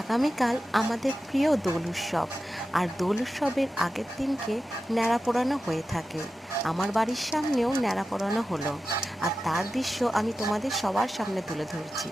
আগামীকাল আমাদের প্রিয় দোল উৎসব। আর দোল উৎসবের আগের দিনকে ন্যাড়া পোড়ানো হয়ে থাকে। আমার বাড়ির সামনেও ন্যাড়া পোড়ানো হলো, আর তার দৃশ্য আমি তোমাদের সবার সামনে তুলে ধরছি।